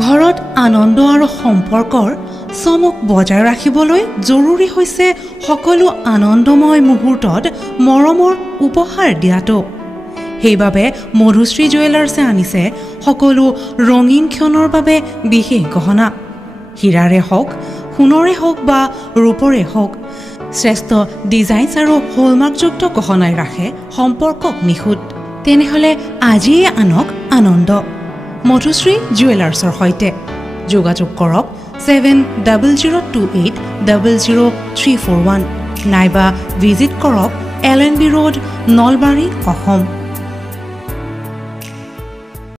ঘৰত আনন্দ আৰু সম্পৰ্কৰ চমক বজাই ৰাখিবলৈ জৰুৰী হৈছে সকলো আনন্দময় মুহূৰ্তত মৰমৰ উপহাৰ দিয়াটো। সেইবাবে মধুশ্ৰী জুৱেলাৰ্ছে আনিছে সকলো ৰঙীন ক্ষণৰ বাবে বিশেষ গহনা। হীৰাৰে হওক, সোণৰে হওক বা ৰূপৰে হওক, শ্ৰেষ্ঠ ডিজাইনছ আৰু হলমাৰ্কযুক্ত গহনাই ৰাখে সম্পৰ্কক নিখুঁত। তেনেহ'লে আজিয়ে আনক আনন্দ মধুশ্ৰী জুৱেলাৰ্ছৰ সৈতে। যোগাযোগ কৰক 7002800341 নাইবা ভিজিট কৰক LNB ৰোড, নলবাৰী, অসম।